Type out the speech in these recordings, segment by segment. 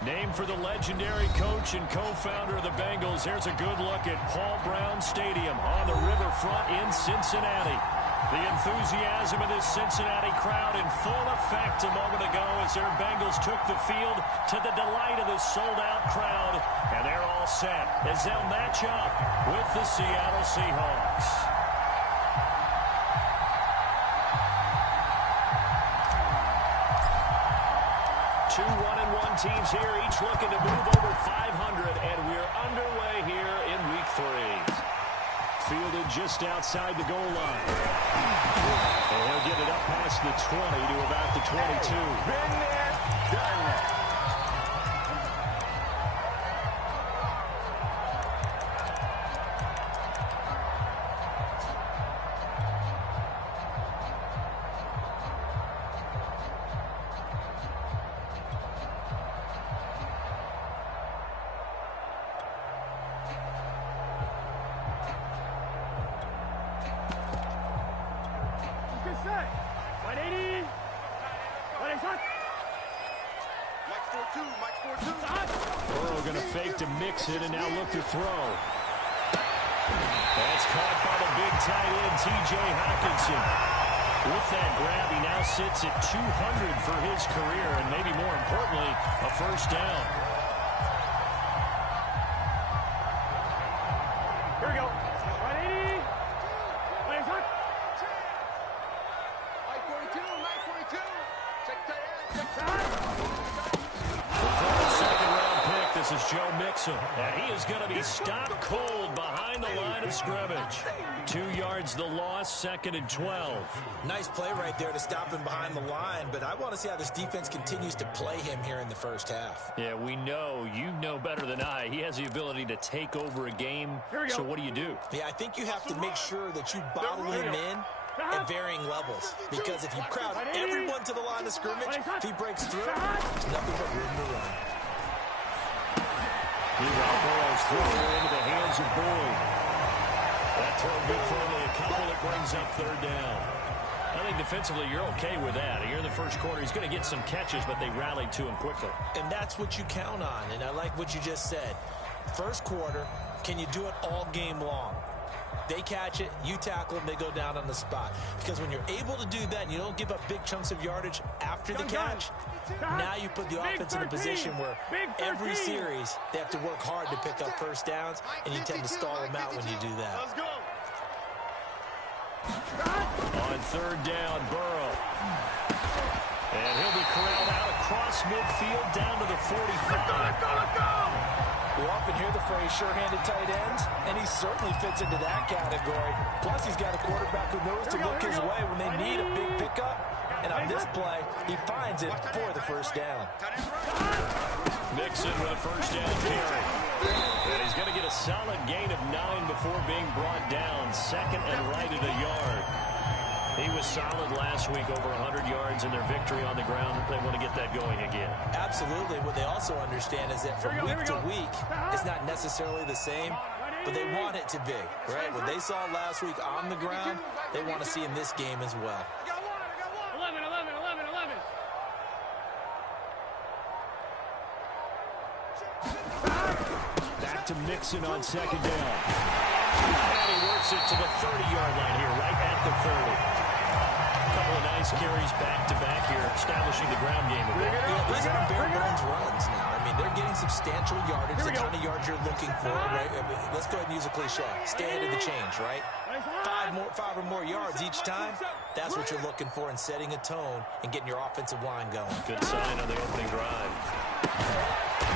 Named for the legendary coach and co-founder of the Bengals, here's a good look at Paul Brown Stadium on the riverfront in Cincinnati. The enthusiasm of this Cincinnati crowd in full effect a moment ago as their Bengals took the field to the delight of this sold-out crowd. And they're all set as they'll match up with the Seattle Seahawks. Two 1-1 teams here, each looking to move over 500, and we're underway here in Week 3. Fielded just outside the goal line. And he'll get it up past the 20 to about the 22. Been there, done that. Burrow going to fake to mix it and now look to throw. That's caught by the big tight end, T.J. Hockenson. With that grab, he now sits at 200 for his career, and maybe more importantly, a first down. Here we go. 180. Wait, hot. Mike 42, Mike 42. Check tight end. Check tight end. This is Joe Mixon, and he is going to be stopped cold behind the line of scrimmage. 2 yards the loss, 2nd and 12. Nice play right there to stop him behind the line, but I want to see how this defense continues to play him here in the first half. Yeah, we know, you know better than I, he has the ability to take over a game, so what do you do? Yeah, I think you have to make sure that you bottle him in at varying levels, because if you crowd everyone to the line of scrimmage, if he breaks through, there's nothing but room to run. Meanwhile, Burrow's throw into the hands of Boyd. That throw good for only a couple that brings up 3rd down. I think defensively you're okay with that. Here in the first quarter, he's going to get some catches, but they rallied to him quickly. And that's what you count on, and I like what you just said. First quarter, can you do it all game long? They catch it, you tackle them, they go down on the spot. Because when you're able to do that and you don't give up big chunks of yardage after the catch, now you put the offense in a position where every series they have to work hard to pick up first downs, and you tend to stall them out when you do that. On 3rd down, Burrow. And he'll be corralled out across midfield down to the 45. We often hear the phrase sure-handed tight ends, and he certainly fits into that category. Plus, he's got a quarterback who knows to look his way when they need a big pickup. And on this play, he finds it for the first down. Mixon with a first down carry. And he's going to get a solid gain of 9 before being brought down. 2nd and right at a yard. He was solid last week, over 100 yards in their victory on the ground. They want to get that going again. Absolutely. What they also understand is that from week to week, it's not necessarily the same, but they want it to be, right? What they saw last week on the ground, they want to see in this game as well. 11. Back to Mixon on 2nd down. And he works it to the 30-yard line here, right at the 30. Couple of nice carries back-to-back here, establishing the ground game a bit. Yeah, these aren't bare-bones runs now. I mean, they're getting substantial yardage, the kind of yards you're looking for, right? I mean, let's go ahead and use a cliche. Stay ahead of the change, right? 5 or more yards each time. That's what you're looking for in setting a tone and getting your offensive line going. Good sign on the opening drive.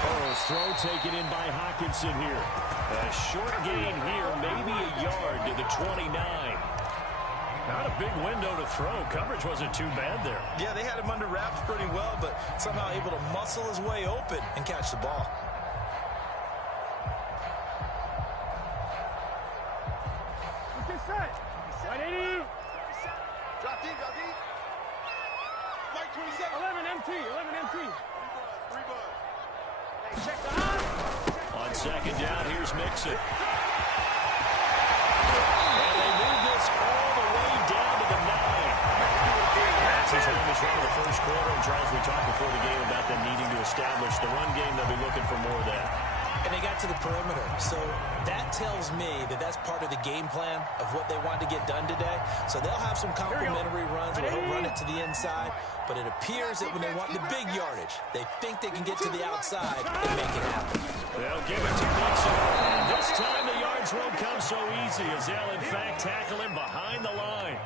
Burrow's throw taken in by Hockenson here. A short gain here, maybe a yard to the 29. Not a big window to throw. Coverage wasn't too bad there. Yeah, they had him under wraps pretty well, but somehow able to muscle his way open and catch the ball. What's this set? 180. Drop deep. Mike 27. 11 MT. Hey, check the high. On 2nd down, here's Mixon. And they move this all the way down to the 9. That's as long as run of the first quarter. And, Charles, we talked before the game about them needing to establish the run game. They'll be looking for more of that. And they got to the perimeter. So that tells me that that's part of the game plan of what they want to get done today. So they'll have some complementary runs where he'll run it to the inside. But it appears that when they want the big yardage, they think they can get to the outside and make it happen. They'll give it to Dixon. And this time the yards won't come so easy as they'll, in fact, tackle him behind the line.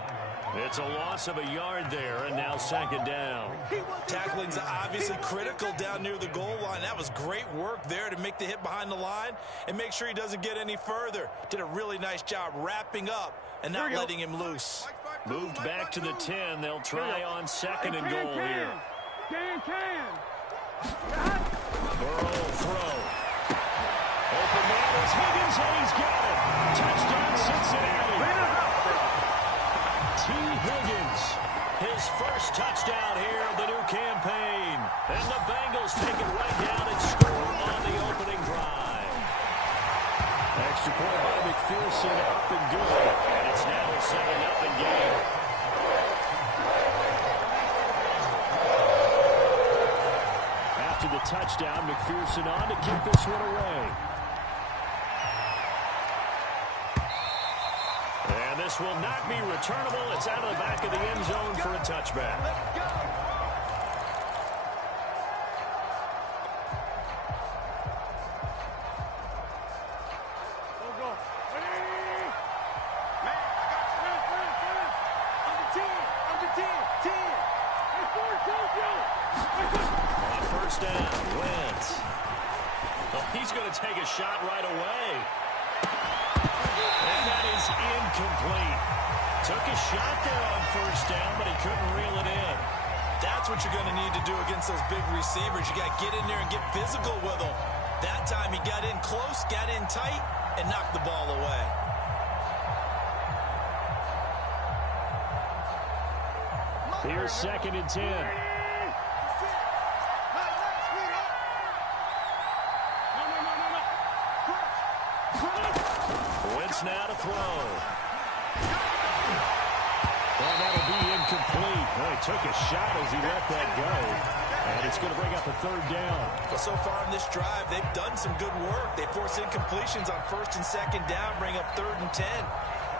It's a loss of a yard there, and now second down. Tackling's obviously critical down near the goal line. That was great work there to make the hit behind the line and make sure he doesn't get any further. Did a really nice job wrapping up and not letting him loose. Moved back to the 10. They'll try on second and goal here. Burrow throw. Open man is Higgins, and he's got it. Touchdown, Cincinnati. T. Higgins, his first touchdown here of the new campaign. And the Bengals take it right down and score on the opening drive. Extra point by McPherson, up and good. And it's now a 7-0 game. After the touchdown, McPherson on to kick this one away. And this will not be returnable. It's out of the back of the end zone for a touchback. On first down, Wentz. Oh, he's going to take a shot right away. And that is incomplete. Took a shot there on first down, but he couldn't reel it in. That's what you're going to need to do against those big receivers. You got to get in there and get physical with them. That time he got in close, got in tight, and knocked the ball away. Here's second and 10. Wentz now to throw. Well, that'll be incomplete. Well, he took a shot as he let that go. And it's going to bring up a third down. Well, so far in this drive, they've done some good work. They force incompletions on first and second down, bring up third and 10.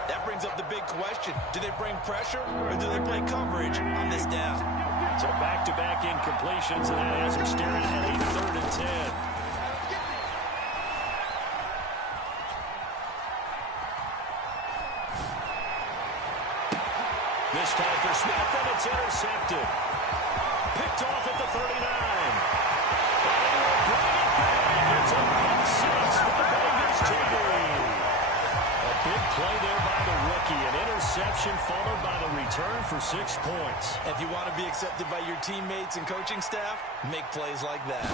That brings up the big question. Do they bring pressure or do they play coverage on this down? So back-to-back incompletions, and that has them staring at a third and 10. This time for Smith, and it's intercepted. Picked off at the 39. And he will bring it back. It's a pick six for the Bengals team. A big play there by the rookie. An interception followed by the return for 6 points. If you want to be accepted by your teammates and coaching staff, make plays like that.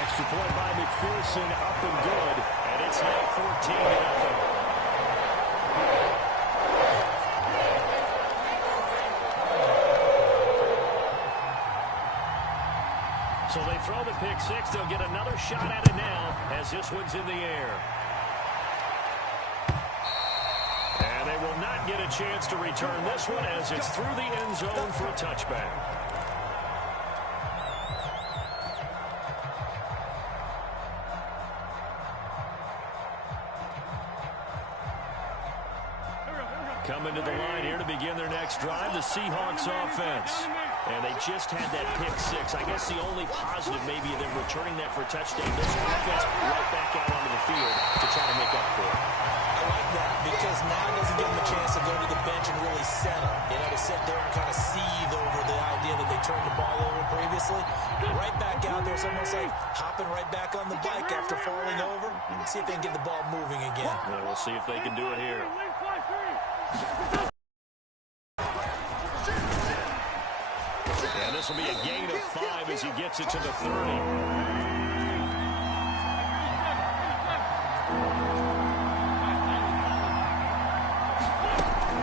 Extra point by McPherson, up and good. And it's now 14-0. So they throw the pick six. They'll get another shot at it now as this one's in the air. And they will not get a chance to return this one as it's through the end zone for a touchback. Coming to the line here to begin their next drive, the Seahawks offense. And they just had that pick six. I guess the only positive maybe of them returning that for a touchdown. This offense right back out onto the field to try to make up for it. I like that because now it doesn't give them a chance to go to the bench and really settle. You know, to sit there and kind of seethe over the idea that they turned the ball over previously. Right back out there. It's almost like hopping right back on the bike after falling over. See if they can get the ball moving again. Well, we'll see if they can do it here. And this will be a gain of 5 as he gets it to the 30.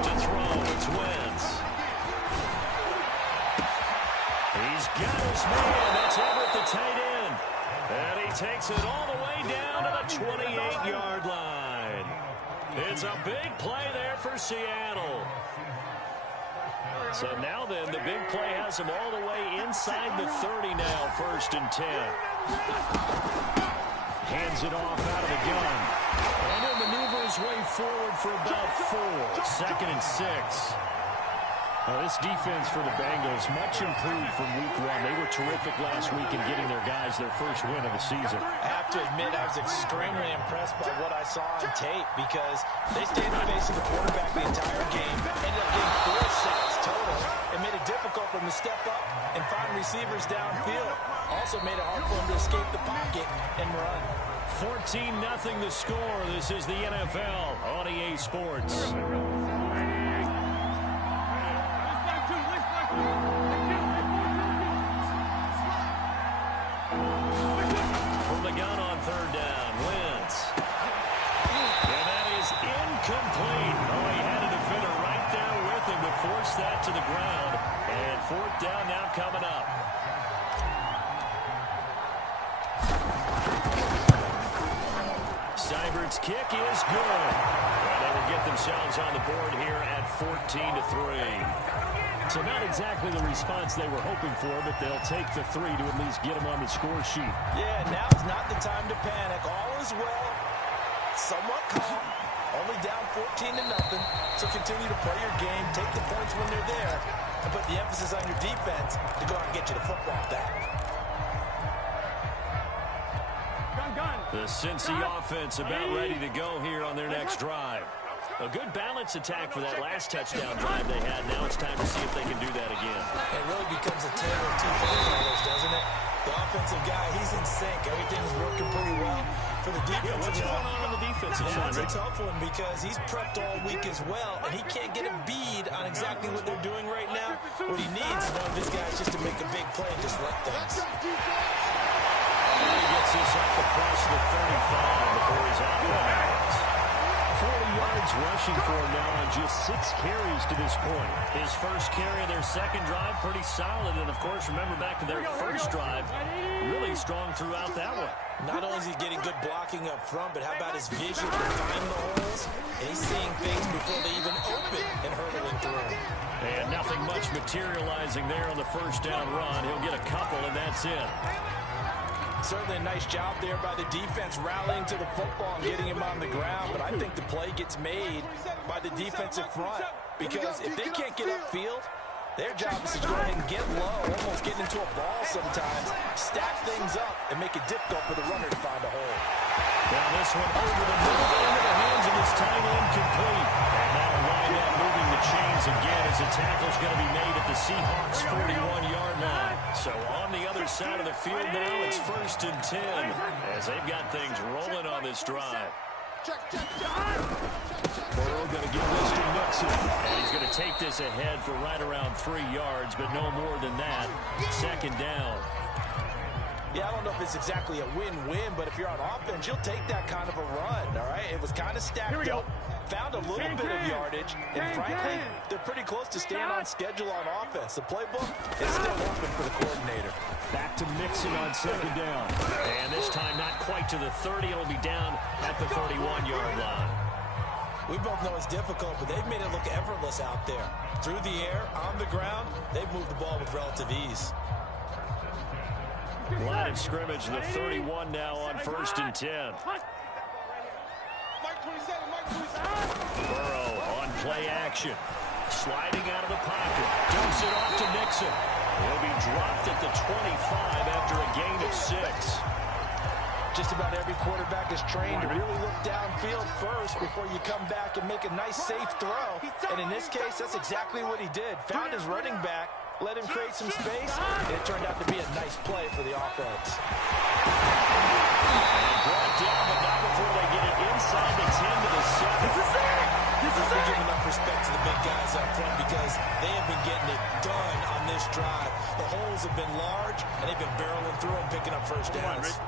To throw, it's Wentz. He's got his man. That's Everett, the tight end. And he takes it all the way down to the 28-yard line. It's a big play there for Seattle. So now then, the big play has him all the way inside the 30 now, 1st and 10. Hands it off out of the gun. And he'll maneuver his way forward for about 4. 2nd and 6. Well, this defense for the Bengals, much improved from week 1. They were terrific last week in getting their guys their first win of the season. I have to admit, I was extremely impressed by what I saw on tape because they stayed in the face of the quarterback the entire game, ended up getting 4 sacks total. It made it difficult for them to step up and find receivers downfield. Also made it hard for them to escape the pocket and run. 14-0 the score. This is the NFL on EA Sports. From the gun on 3rd down, Wentz. And that is incomplete. Oh, he had a defender right there with him to force that to the ground. And 4th down now coming up. Seibert's kick is good. And they will get themselves on the board here at 14-3. So not exactly the response they were hoping for, but they'll take the 3 to at least get them on the score sheet. Yeah, now is not the time to panic. All is well. Somewhat calm. Only down 14-0. So continue to play your game, take the points when they're there, and put the emphasis on your defense to go out and get you the football back. The Cincy offense about ready to go here on their next drive. A good balance attack for that last touchdown drive they had. Now it's time to see if they can do that again. It really becomes a tale of 2 players, doesn't it? The offensive guy, he's in sync. Everything's working pretty well for the defense. What's going on the defensive side? That's a tough one because he's prepped all week as well, and he can't get a bead on exactly what they're doing right now. What he needs is one of his guys just to make a big play and disrupt things. He gets this up across the 35 before he's out of bounds. 40 yards rushing for him now on just 6 carries to this point. His first carry of their second drive, pretty solid. And, of course, remember back to their first drive, really strong throughout that one. Not only is he getting good blocking up front, but how about his vision to find the holes? And he's seeing things before they even open and hurdling through. And nothing much materializing there on the first down run. He'll get a couple, and that's it. Certainly a nice job there by the defense rallying to the football and getting him on the ground, but I think the play gets made by the defensive front because if they can't get upfield, their job is to go ahead and get low, almost get into a ball sometimes, stack things up, and make it difficult for the runner to find a hole. Now this one over the middle into the hands of his tight end complete. And that'll wind up moving the chains again as the tackle's going to be made at the Seahawks 41-yard line. So on the other side of the field now, it's 1st and 10 as they've got things rolling on this drive. Burrow going to give this to Mixon. And he's going to take this ahead for right around 3 yards, but no more than that. 2nd down. Yeah, I don't know if it's exactly a win-win, but if you're on offense, you'll take that kind of a run, all right? It was kind of stacked up, found a little bit of yardage, and frankly, they're pretty close to staying on schedule on offense. The playbook is still open for the coordinator. Back to Mixon on 2nd down. And this time not quite to the 30. It'll be down at the 31-yard line. We both know it's difficult, but they've made it look effortless out there. Through the air, on the ground, they've moved the ball with relative ease. Line of scrimmage, the 31 now on 1st and 10. Burrow on play action. Sliding out of the pocket. Dumps it off to Mixon. He'll be dropped at the 25 after a gain of 6. Just about every quarterback is trained to really look downfield first before you come back and make a nice, safe throw. And in this case, that's exactly what he did. Found his running back, let him create some space, and it turned out to be a nice play for the offense. And brought down, but not before they get it inside the 10 to the 7. This is give enough respect to the big guys up front because they have been getting it done on this drive. The holes have been large, and they've been barreling through them, picking up first downs.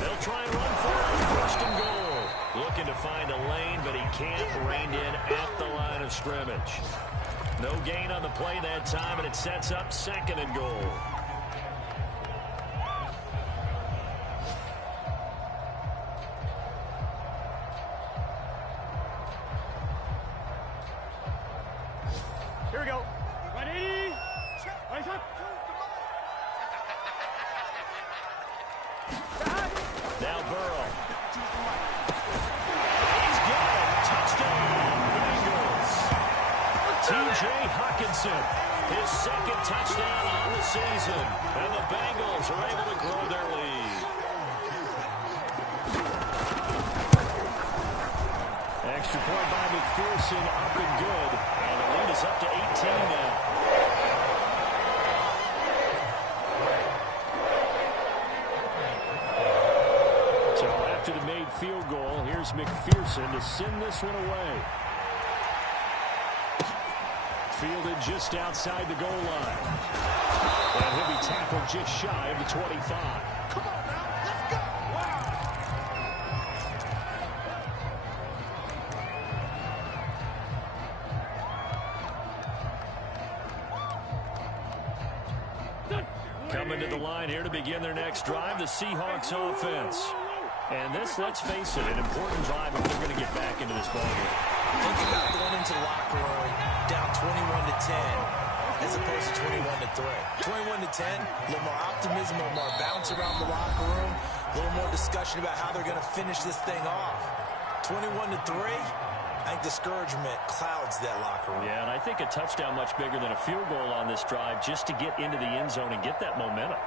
They'll try and run for it on 1st and goal. Looking to find a lane, but he can't. Reined in at the line of scrimmage. No gain on the play that time, and it sets up 2nd and goal. T.J. Hockenson, his second touchdown on the season. And the Bengals are able to grow their lead. Extra point by McPherson, up and good. And the lead is up to 18 now. So after the made field goal, here's McPherson to send this one away. Fielded just outside the goal line. And he'll be tackled just shy of the 25. Come on now, let's go. Coming to the line here to begin their next drive, the Seahawks offense. And this, let's face it, an important drive if they're going to get back into this ballgame. Think about going into the locker room down 21-10 as opposed to 21-3. 21-10, a little more optimism, a little more bounce around the locker room, a little more discussion about how they're going to finish this thing off. 21-3, I think discouragement clouds that locker room. Yeah, and I think a touchdown much bigger than a field goal on this drive just to get into the end zone and get that momentum.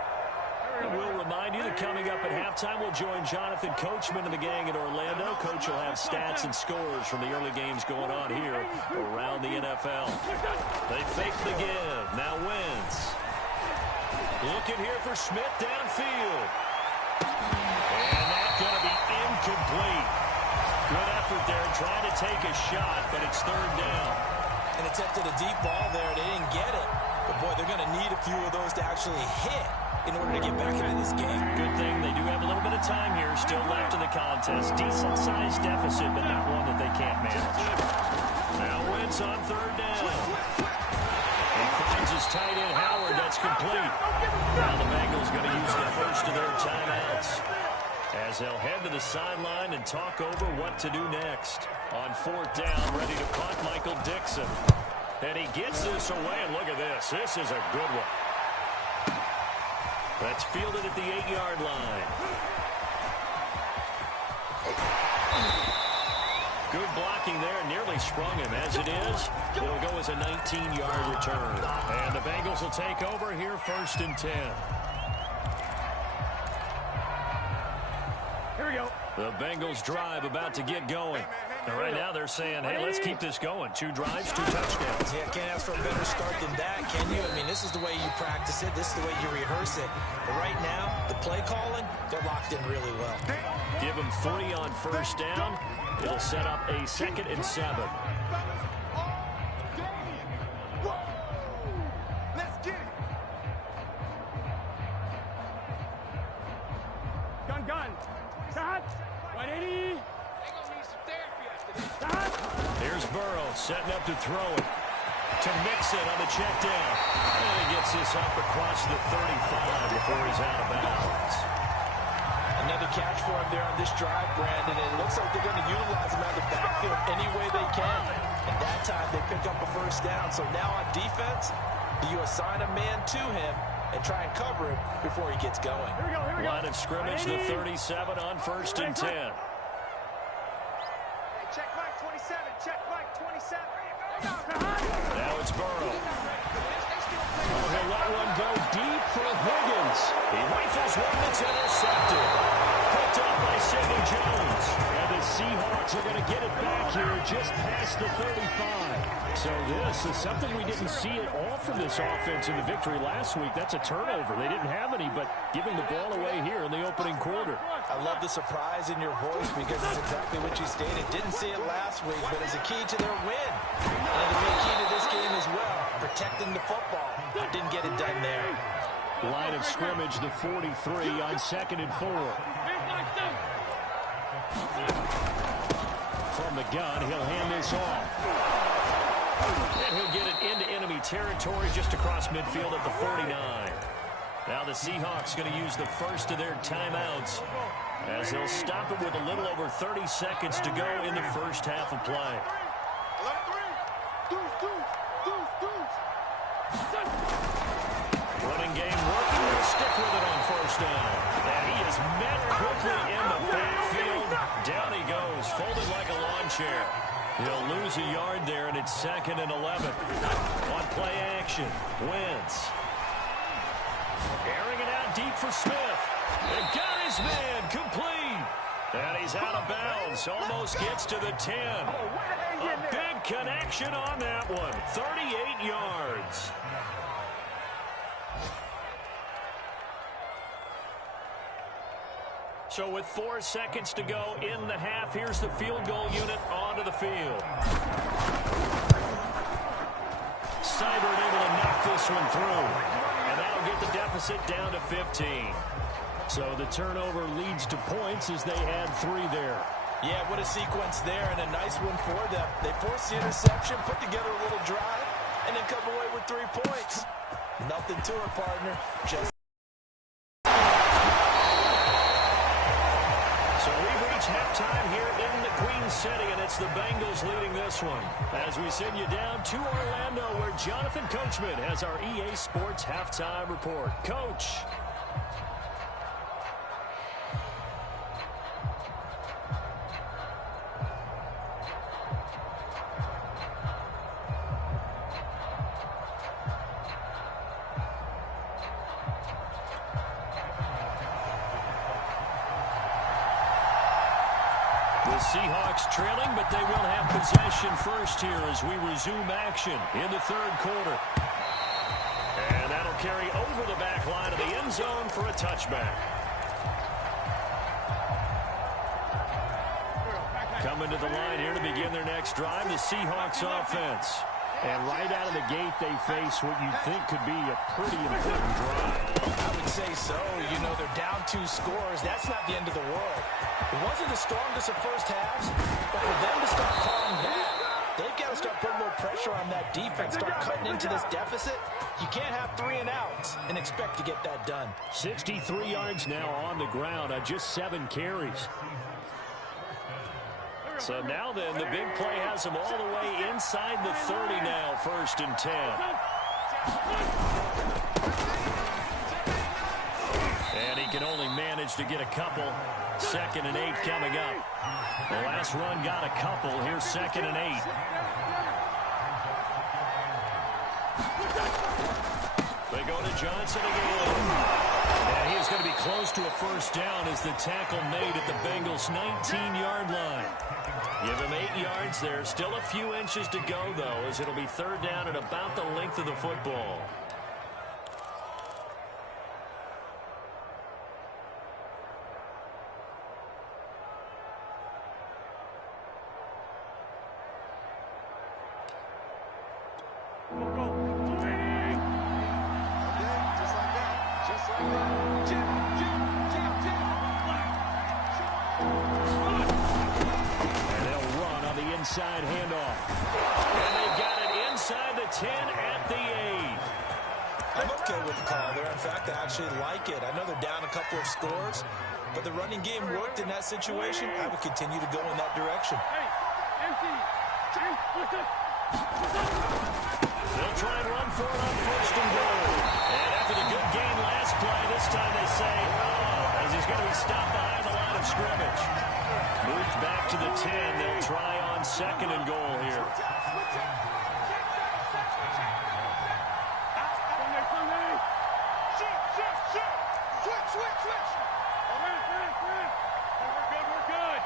And we'll remind you that coming up at halftime, we'll join Jonathan Coachman and the gang in Orlando. Coach will have stats and scores from the early games going on here around the NFL. They fake the give. Now Wentz. Looking here for Smith downfield. And that's going to be incomplete. Good effort there trying to take a shot, but it's third down. And attempted a deep ball there. They didn't get it. But, boy, they're going to need a few of those to actually hit in order to get back into this game. Good thing they do have a little bit of time here still left in the contest. Decent-sized deficit, but not one that they can't manage. Now Wentz on third down. He finds his tight end, Howard. That's complete. Now the Bengals going to use the first of their timeouts as they'll head to the sideline and talk over what to do next. On fourth down, ready to punt, Michael Dixon. And he gets this away, and look at this. This is a good one. That's fielded at the 8-yard line. Good blocking there, nearly sprung him. As it is, it'll go as a 19-yard return. And the Bengals will take over here, 1st and 10. Here we go. The Bengals drive about to get going. And right now they're saying, hey, let's keep this going. 2 drives, 2 touchdowns. Yeah, can't ask for a better start than that, can you? I mean, this is the way you practice it. This is the way you rehearse it. But right now, the play calling, they're locked in really well. Give them 3 on first down. It'll set up a 2nd and 7. Let's get it. Gun. Stop. 180. Here's Burrow setting up to throw it. To mix it on the check down. And he gets this up across the 35 before he's out of bounds. Another catch for him there on this drive, Brandon. And it looks like they're going to utilize him out of the backfield any way they can. And that time they pick up a first down. So now on defense, do you assign a man to him and try and cover him before he gets going? Here we go. Line of scrimmage, the 37 on 1st and 10. Check Mike 27. Check Mike 27. Now it's Burrow. He'll let one go deep for Higgins. He rifles one that's intercepted. Picked up by Sidney Jones. And the Seahawks are going to get it back here just past the 35. So this is something we didn't see at all from this offense in the victory last week. That's a turnover. They didn't have any, but giving the ball away here in the opening quarter. I love the surprise in your voice because it's exactly what you stated. Didn't see it last week, but it's a key to their win. And it'll be a key to this game as well, protecting the football. Didn't get it done there. Line of scrimmage, the 43 on 2nd and 4. From the gun, he'll hand this off. And he'll get it into enemy territory just across midfield at the 49. Now the Seahawks going to use the first of their timeouts as they'll stop it with a little over 30 seconds to go in the first half of play. Running game working. They'll stick with it on first down. And he is met quickly in the backfield. Down he goes, folded like a lawn chair. He'll lose a yard there, and it's 2nd and 11. On play action, Wentz. Airing it out deep for Smith. And got his man complete. And he's out of bounds. Almost gets to the 10. A big connection on that one. 38 yards. So with 4 seconds to go in the half, here's the field goal unit onto the field. Seibert able to knock this one through. And that'll get the deficit down to 15. So the turnover leads to points as they add 3 there. Yeah, what a sequence there, and a nice one for them. They force the interception, put together a little drive, and then come away with 3 points. Nothing to it, partner. Just so we've reached halftime here in the Queen City, and it's the Bengals leading this one. As we send you down to Orlando, where Jonathan Coachman has our EA Sports halftime report. Coach. The Seahawks trailing, but they will have possession first here as we resume action in the 3rd quarter. And that'll carry over the back line of the end zone for a touchback. Coming to the line here to begin their next drive, the Seahawks offense. And right out of the gate, they face what you think could be a pretty important drive. I would say so. You know, they're down 2 scores. That's not the end of the world. It wasn't the strongest of first halves, but for them to start falling back, they've got to start putting a little pressure on that defense, start cutting into this deficit. You can't have 3 and outs and expect to get that done. 63 yards now on the ground on just 7 carries. So now then, the big play has him all the way inside the 30 now, 1st and 10. And he can only manage to get a couple. 2nd and 8 coming up. The last run got a couple. Here's 2nd and 8. They go to Johnson again. And he is going to be close to a first down as the tackle made at the Bengals' 19-yard line. Give him 8 yards there. Still a few inches to go, though, as it'll be 3rd down at about the length of the football. Inside handoff. And they've got it inside the 10 at the 8. I'm okay with the call there. In fact, I actually like it. I know they're down a couple of scores, but the running game worked in that situation. I would continue to go in that direction. They'll try and run for it on 1st and goal. And after the good game last play, this time they say, oh, as he's going to be stopped behind the line of scrimmage. Moved back to the 10. They'll try on 2nd and goal here. Switch. We're good.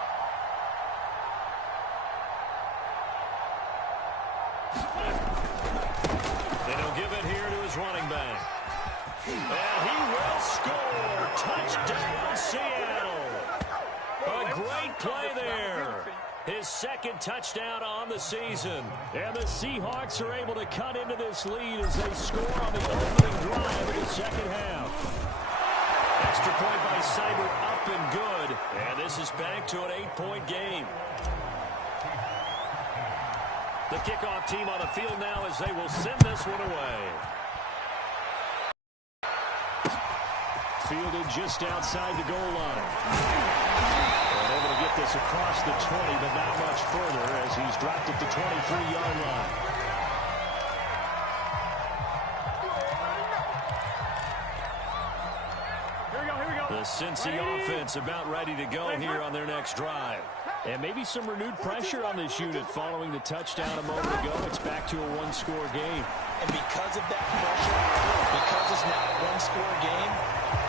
They don't give it here to his running back. And he will score. Touchdown, Seattle. A great play there. His 2nd touchdown on the season. And the Seahawks are able to cut into this lead as they score on the opening drive of the 2nd half. Extra point by Seibert, up and good. And this is back to an 8-point game. The kickoff team on the field now as they will send this one away. Fielded just outside the goal line. And able to get this across the 20, but not much further as he's dropped at the 23-yard line. The Cincy offense about ready to go here on their next drive. And maybe some renewed pressure on this unit following the touchdown a moment ago. It's back to a one-score game. And because of that pressure, because it's now a one-score game,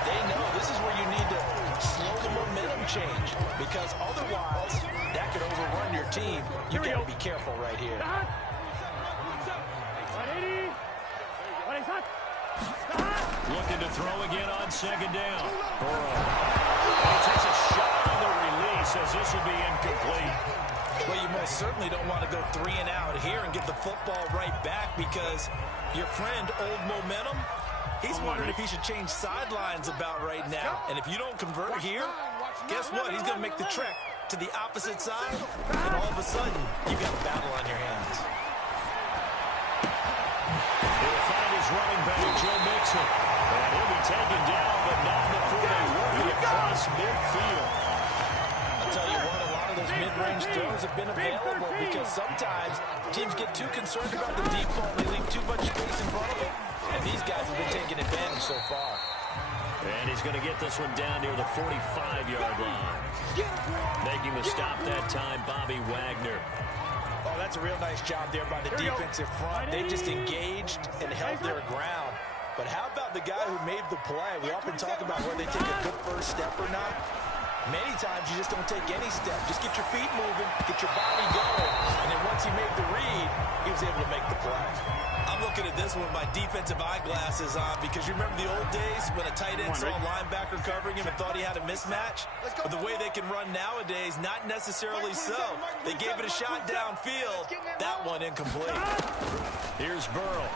they know this is where you need to slow the momentum change. Because otherwise, that could overrun your team. You got to be careful right here. Looking to throw again on second down. Burrow. And he takes a shot on the release as this will be incomplete. Well, you most certainly don't want to go 3 and out here and get the football right back because your friend, Old Momentum, he's wondering if he should change sidelines about right now. And if you don't convert here, guess what? He's going to make the trek to the opposite side, and all of a sudden, you've got a battle on your hands. He'll find his running back, Joe Mixon. And he'll be taken down, but not before they work it across midfield. I'll tell you what, a lot of those mid-range throws have been available because sometimes teams get too concerned about the deep ball. They leave too much space in front of them. And these guys have been taking advantage so far. And he's going to get this one down near the 45-yard line. Making the stop that time, Bobby Wagner. Oh, that's a real nice job there by the defensive front. They just engaged and held their ground. But how about the guy who made the play? We often talk about whether they take a good first step or not. Many times you just don't take any step. Just get your feet moving, get your body going. And then once he made the read, he was able to make the play. I'm looking at this one with my defensive eyeglasses on because you remember the old days when a tight end saw a linebacker covering him and thought he had a mismatch? But the way they can run nowadays, not necessarily so. They gave it a shot downfield. That one incomplete. Here's Burrow.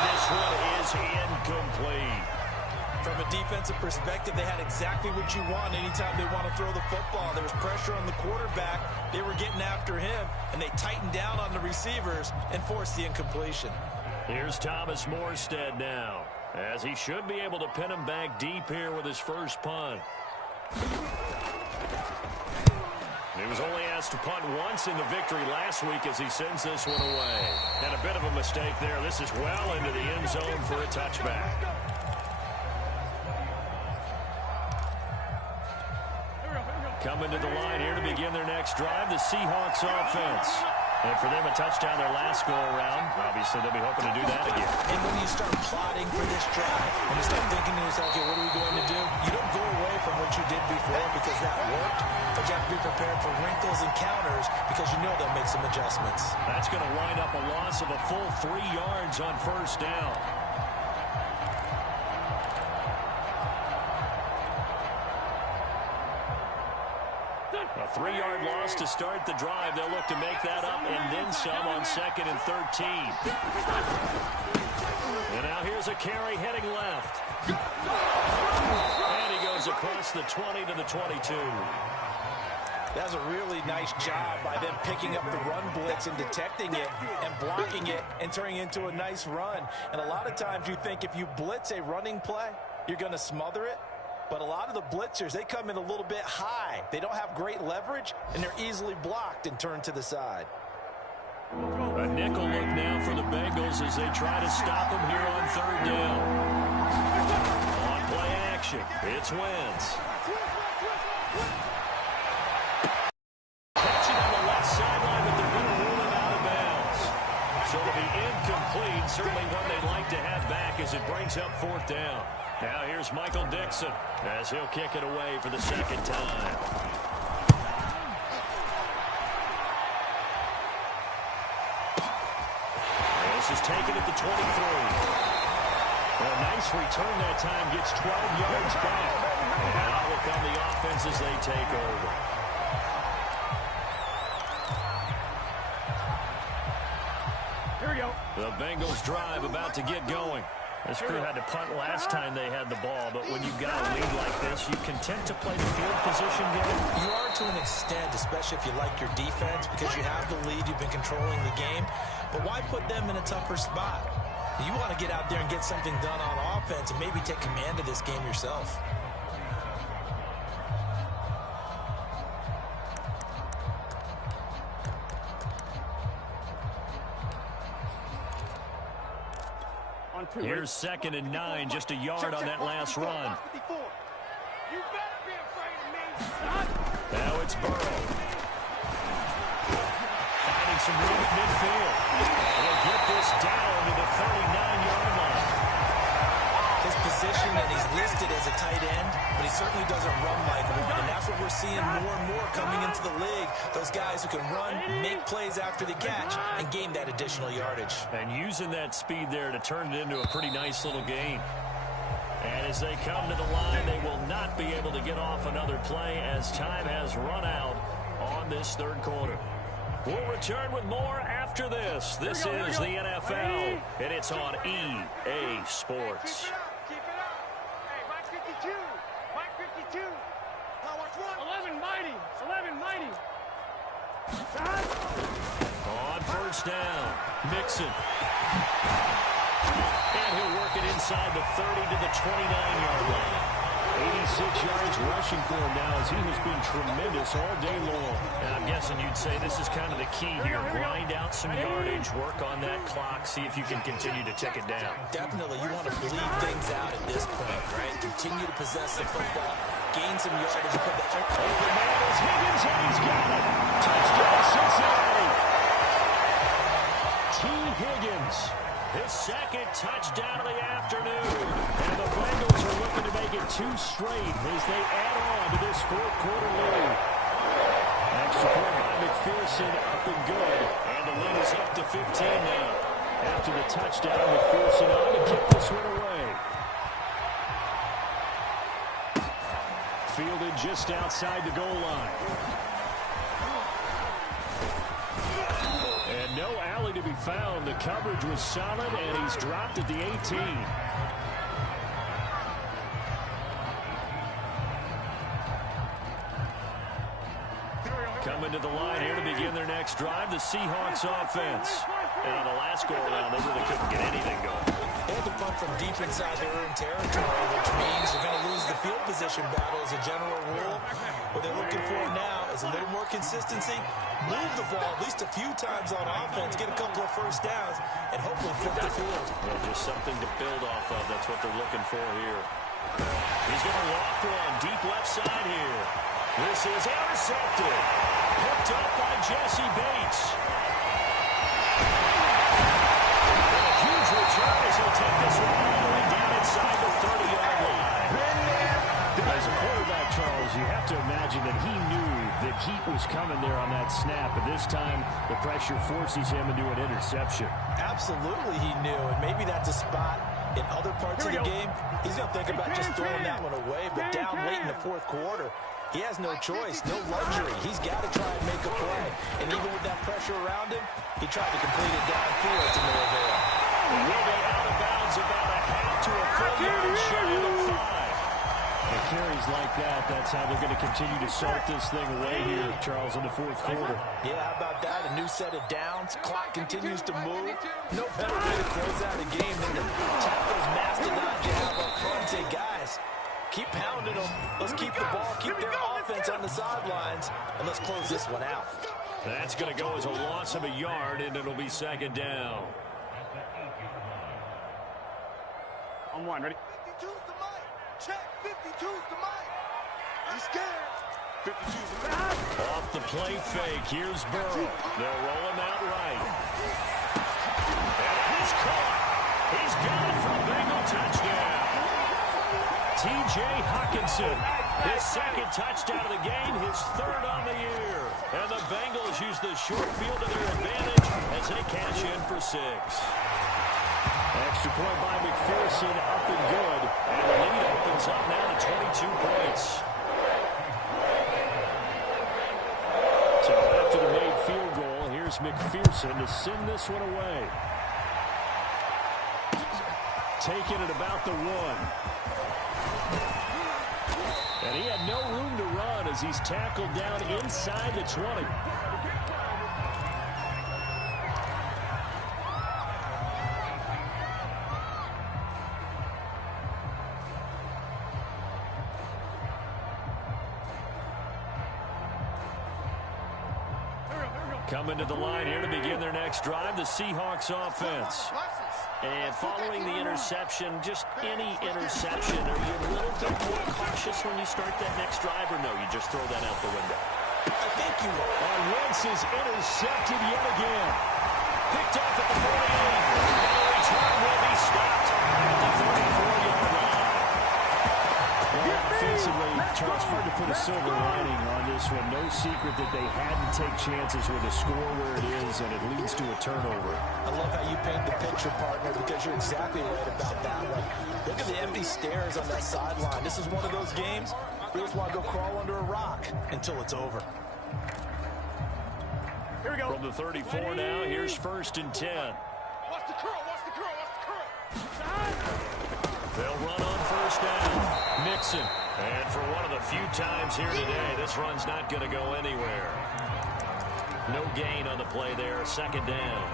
This one is incomplete. From a defensive perspective, they had exactly what you want anytime they want to throw the football. There was pressure on the quarterback. They were getting after him, and they tightened down on the receivers and forced the incompletion. Here's Thomas Morstead now, as he should be able to pin him back deep here with his first punt. He was only asked to punt once in the victory last week as he sends this one away. And a bit of a mistake there. This is well into the end zone for a touchback. Coming to the line here to begin their next drive, the Seahawks offense. And for them, a touchdown their last go-around. Obviously, they'll be hoping to do that again. And when you start plotting for this drive, when you start thinking to yourself, okay, what are we going to do? You don't go away from what you did before because that worked, but you have to be prepared for wrinkles and counters because you know they'll make some adjustments. That's going to wind up a loss of a full 3 yards on first down. A 3-yard loss to start the drive. They'll look to make that up and then some on 2nd and 13. And now here's a carry heading left. And he goes across the 20 to the 22. That's a really nice job by them picking up the run blitz and detecting it and blocking it and turning it into a nice run. And a lot of times you think if you blitz a running play, you're going to smother it. But a lot of the blitzers, they come in a little bit high. They don't have great leverage, and they're easily blocked and turned to the side. A nickel look now for the Bengals as they try to stop them here on 3rd down. On play action, it's Wentz. Catching on the left sideline, but they're going to rule him out of bounds. So it'll be incomplete, certainly one they'd like to have back as it brings up 4th down. Now here's Michael Dixon as he'll kick it away for the 2nd time. This is taken at the 23. A nice return that time, gets 12 yards back. And out will come the offense as they take over. Here we go. The Bengals drive about to get going. This crew had to punt last time they had the ball, but when you've got a lead like this, you content to play the field position game? You are to an extent, especially if you like your defense, because you have the lead, you've been controlling the game. But why put them in a tougher spot? You want to get out there and get something done on offense and maybe take command of this game yourself. On Here's 2nd and 9, just a yard on that last run. You better be afraid of me. Now it's Burrow. Finding some room at midfield. And he'll get this down to the 39-yard line. His position, and he's listed as a tight end, but he certainly doesn't run like one. And that's what we're seeing more and more coming into the league. Those guys who can run, make plays after the catch, and gain that additional yardage. And using that speed there to turn it into a pretty nice little gain. And as they come to the line, they will not be able to get off another play as time has run out on this 3rd quarter. We'll return with more after this. This is the NFL, and it's on EA Sports. Keep it up. Hey, Mike 52. Mike 52. Now watch one. 11 mighty. 11 mighty. On 1st down, Mixon. And he'll work it inside the 30 to the 29-yard line. 86 yards rushing for him now as he has been tremendous all day long. And I'm guessing you'd say this is kind of the key here. Grind out some yardage, work on that clock, see if you can continue to tick it down. Definitely, you want to bleed things out at this point, right? Continue to possess the football, gain some yardage, put the over man is Higgins, and he's got it. Touchdown, Cincinnati. T. Higgins. His 2nd touchdown of the afternoon. And the Bengals are looking to make it 2 straight as they add on to this 4th quarter lead. Extra point by McPherson, up and good. And the lead is up to 15 now. After the touchdown, McPherson on to kick this one away. Fielded just outside the goal line. And no alley to be found. The coverage was solid, and he's dropped at the 18. Coming to the line here to begin their next drive, the Seahawks offense. And on the last go-around, they really couldn't get anything going. They had to punt from deep inside their own territory, which means they're going to lose the field position battle as a general rule. What they're looking for now is a little more consistency, move the ball at least a few times on offense, get a couple of 1st downs, and hopefully flip the field. Yeah, just something to build off of. That's what they're looking for here. He's going to walk one deep left side here. This is intercepted. Picked up by Jesse Bates. And a huge return as he'll take this one all the way down inside the 30-yard line. As a quarterback, Charles, you have to imagine that he knew that heat was coming there on that snap. But this time, the pressure forces him into an interception. Absolutely he knew, and maybe that's a spot in other parts of the game. He's going to think about just throwing that one away, but down late in the 4th quarter, he has no choice, no luxury. He's got to try and make a play. And even with that pressure around him, he tried to complete it downfield to no avail. Will be out of bounds about a half to a full yard shy of 5. And carries like that, that's how they're going to continue to salt this thing away here, Charles, in the 4th quarter. Yeah, how about that? A new set of downs. Clock continues to move. No better way to close out a game than to tap those mastodons you have up front and say, guys, keep pounding them. Let's keep the ball, keep their offense on the sidelines, and let's close this one out. That's going to go as a loss of a yard, and it'll be 2nd down. On 1, ready? 52's the mic. Check. 52's the mic. He's scared. 52's the mic. Off the play fake. Here's Burrow. They'll roll him out right. And he's caught. He's got it for a Bengal touchdown. T.J. Hawkinson, his 2nd touchdown of the game, his 3rd on the year. And the Bengals use the short field to their advantage as they cash in for 6. Extra point by McPherson, up and good. And the lead opens up now to 22 points. So after the made field goal, here's McPherson to send this one away. Taking it about the 1. And he had no room to run as he's tackled down inside the 20. Coming to the line here to begin their next drive, the Seahawks offense. And following the interception, just any interception, are you a little bit more cautious when you start that next drive, or no, you just throw that out the window? I think you will. Wentz is intercepted yet again. Picked off at the 48. And the return will be stopped at the 34-yard line. Well, offensively, Charles, hard to put a silver lining on this one. No secret that they had to take chances with a score where it is, and it leads to a turnover. I love how you paint the picture, partner, because you're exactly right about that one. Look at the empty stairs on that sideline. This is one of those games you just want to go crawl under a rock until it's over. Here we go. From the 34 now, here's 1st and 10. Watch the curl, watch the curl, watch the curl. They'll run on 1st down. Mixon. And for one of the few times here today, this run's not going to go anywhere. No gain on the play there. 2nd down.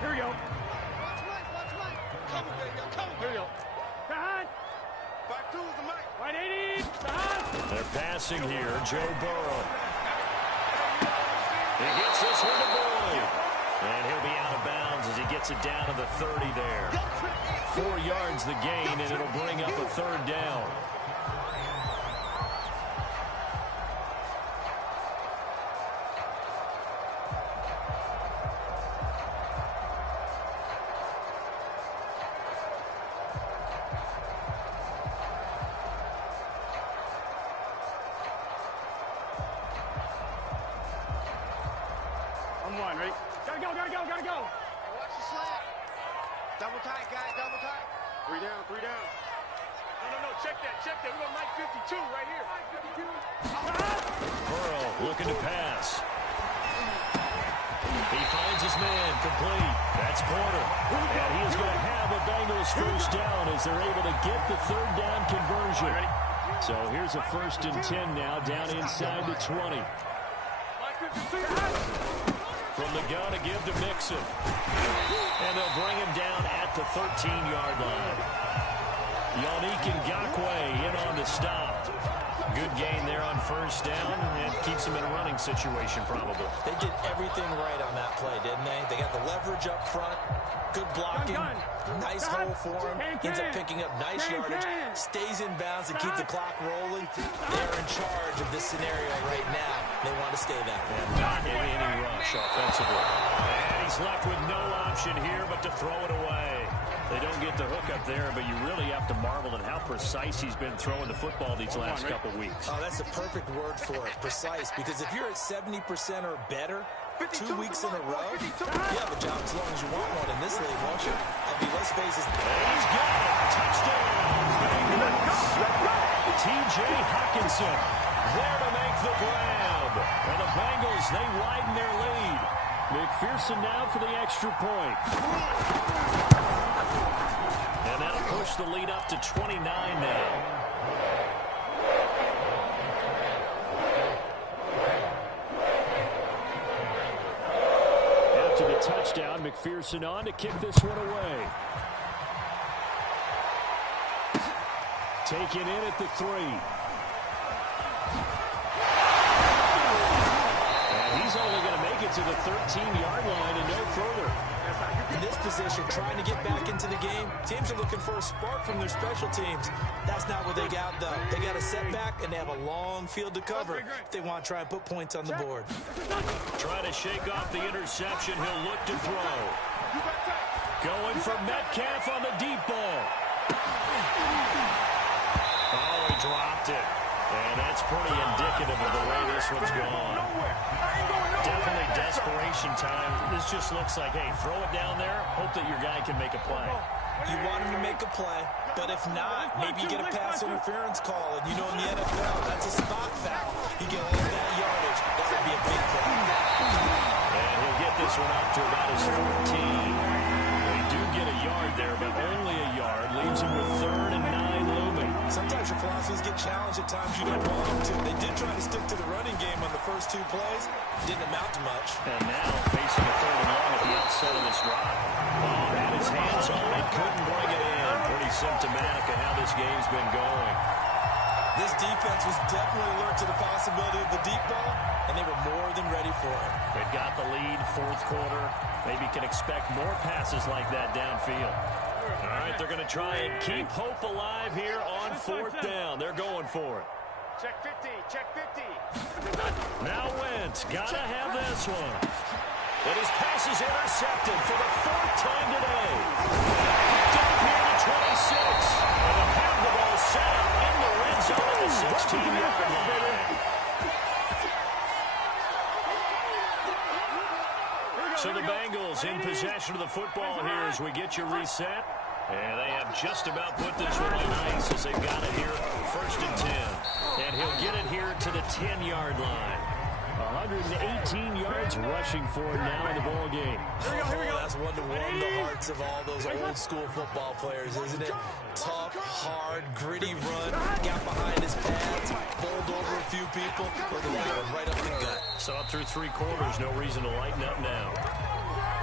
Here we go. Watch right. Cover, baby, cover. Here we go. Behind. Back to the mic. 180. Behind. They're passing here. Joe Burrow. He gets this one to Boyd. And he'll be out of bounds as he gets it down to the 30 there. 4 yards the gain, and it'll bring up a 3rd down. On 1, ready? Gotta go. Watch the slap. Double tight, guys, double tight. 3 down. No, check that. We're going to Mike 52 right here. Burrow looking to pass. He finds his man, complete. That's Porter. And he is going to have a Bengals 1st down as they're able to get the 3rd down conversion. So here's a 1st and 10 now, down inside the 20. From the gun to give to Mixon. And they'll bring him down at the 13-yard line. Yannick Ngakoue in on the stop. Good gain there on 1st down, and keeps him in a running situation probably. They did everything right on that play, didn't they? They got the leverage up front, good blocking, nice hole for him, ends up picking up nice yardage, stays in bounds to keep the clock rolling. They're in charge of this scenario right now. They want to stay that way. And not in any rush offensively. And he's left with no option here but to throw it away. They don't get the hook up there, but you really have to marvel at how precise he's been throwing the football these last couple weeks. Oh, that's the perfect word for it, precise, because if you're at 70% or better 2 weeks in a row, you have a job as long as you want one in this league, won't you? I mean, let's face it. He's got it. Touchdown. T.J. Hockenson there to make the grab. And the Bengals, they widen their lead. McPherson now for the extra point. And that'll push the lead up to 29 now. After the touchdown, McPherson on to kick this one away. Taken in at the 3. And he's only going to make it to the 13-yard line and no further. In this position, trying to get back into the game, teams are looking for a spark from their special teams. That's not what they got, though. They got a setback, and they have a long field to cover if they want to try and put points on the board. Trying to shake off the interception. He'll look to throw. Going for Metcalf on the deep ball. Oh, he dropped it. And that's pretty indicative of the way this one's gone. Definitely desperation time. This just looks like, hey, throw it down there, hope that your guy can make a play. You want him to make a play, but if not, maybe you get a pass interference call. And you know in the NFL, that's a spot foul. You get all of that yardage. That would be a big play. And he'll get this one up to about his 14. They do get a yard there, but only a yard. Leaves him with 3rd and 9 looming. Sometimes your philosophies get challenged at times you don't want them to. They did try to stick to the running game on the first 2 plays. Didn't amount to much. And now facing a 3rd and long at the outset of this drive. Oh, had his hands on it, couldn't bring it in. Pretty symptomatic of how this game's been going. This defense was definitely alert to the possibility of the deep ball. and they were more than ready for it. They've got the lead, fourth quarter. Maybe can expect more passes like that downfield. All right, they're going to try and keep hope alive here on fourth down. They're going for it. Check 50, check 50. Now Wentz, got to have this one. But his pass is intercepted for the fourth time today. Picked up here to 26. And they'll have the ball set up in the red zone at the 16-yard line. So the Bengals in possession of the football here as we get you reset. And they have just about put this one on ice as they've got it here, first and 10. And he'll get it here to the 10-yard line. 118 yards rushing for it now in the ball game. Here we go. That's one to warm the hearts of all those old-school football players, isn't it? Tough, hard, gritty run. Got behind his pads, bowled over a few people. Look at that one, right up the gut. So up through three quarters, no reason to lighten up now.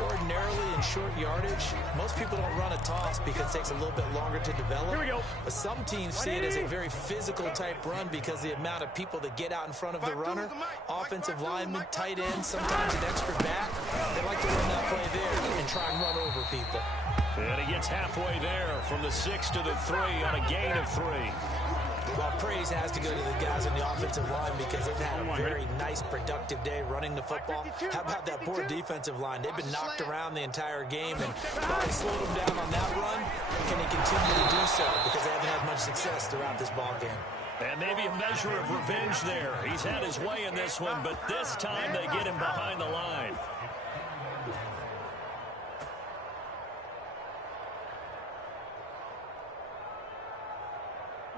Ordinarily in short yardage, most people don't run a toss because it takes a little bit longer to develop. Here we go. But some teams see it as a very physical type run because the amount of people that get out in front of the runner, offensive linemen, tight ends, sometimes an extra back, they like to run that play there and try and run over people. And he gets halfway there from the 6 to the 3 on a gain of 3. Well, praise has to go to the guys on the offensive line because they've had a very nice, productive day running the football. How about that poor defensive line? They've been knocked around the entire game and probably slowed them down on that run. Can they continue to do so because they haven't had much success throughout this ball game? And maybe a measure of revenge there. He's had his way in this one, but this time they get him behind the line.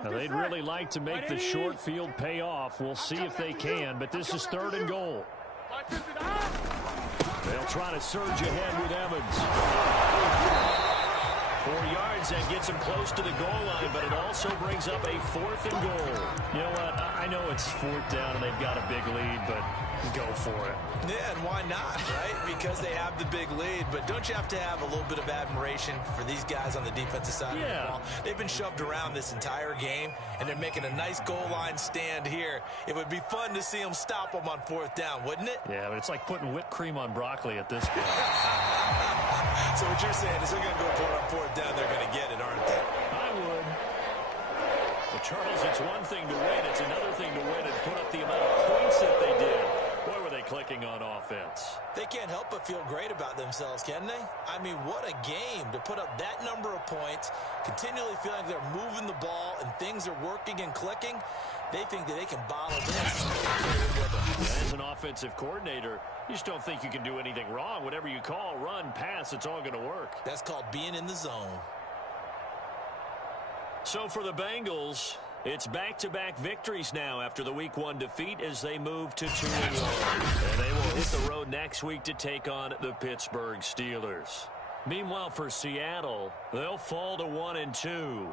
Now, they'd really like to make the short field pay off. We'll see if they can, but this is third and goal. They'll try to surge ahead with Evans. 4 yards, that gets him close to the goal line, but it also brings up a fourth and goal. You know what? I know it's fourth down and they've got a big lead, but go for it. Yeah, and why not, right? Because they have the big lead, but don't you have to have a little bit of admiration for these guys on the defensive side of the ball? They've been shoved around this entire game, and they're making a nice goal line stand here. It would be fun to see them stop them on fourth down, wouldn't it? Yeah, but it's like putting whipped cream on broccoli at this point. So what you're saying is they're going to go for it on fourth down. They're going to get it, aren't they? I would. Well, Charles, it's one thing to win. It's another thing to win and put up the amount of points that they did. Boy, were they clicking on offense. They can't help but feel great about themselves, can they? I mean, what a game to put up that number of points, continually feeling like they're moving the ball and things are working and clicking. They think that they can bottle this. As an offensive coordinator, you just don't think you can do anything wrong. Whatever you call, run, pass, it's all going to work. That's called being in the zone. So for the Bengals, it's back-to-back victories now after the Week 1 defeat as they move to 2-1. And they will hit the road next week to take on the Pittsburgh Steelers. Meanwhile, for Seattle, they'll fall to 1-2.